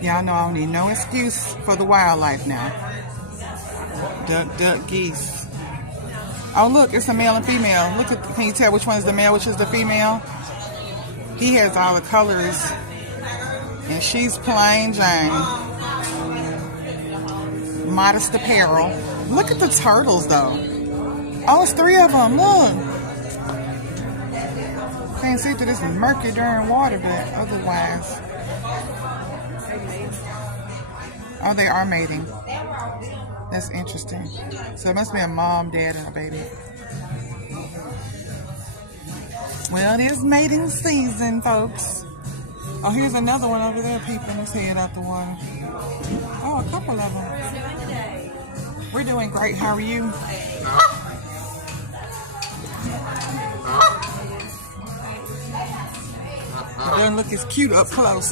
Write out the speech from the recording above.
Y'all know I don't need no excuse for the wildlife now. Duck, duck, geese. Oh, look, it's a male and female. Look at, can you tell which one is the male, which is the female? He has all the colors, and she's plain Jane. Modest apparel. Look at the turtles, though. Oh, it's 3 of them. Look. Can't see through this murky during water, but otherwise. Oh, they are mating. That's interesting. So it must be a mom, dad, and a baby. Well, it is mating season, folks. Oh, here's another one over there peeping his head out the water. Oh, a couple of them. We're doing great. How are you? Doesn't look as cute up close.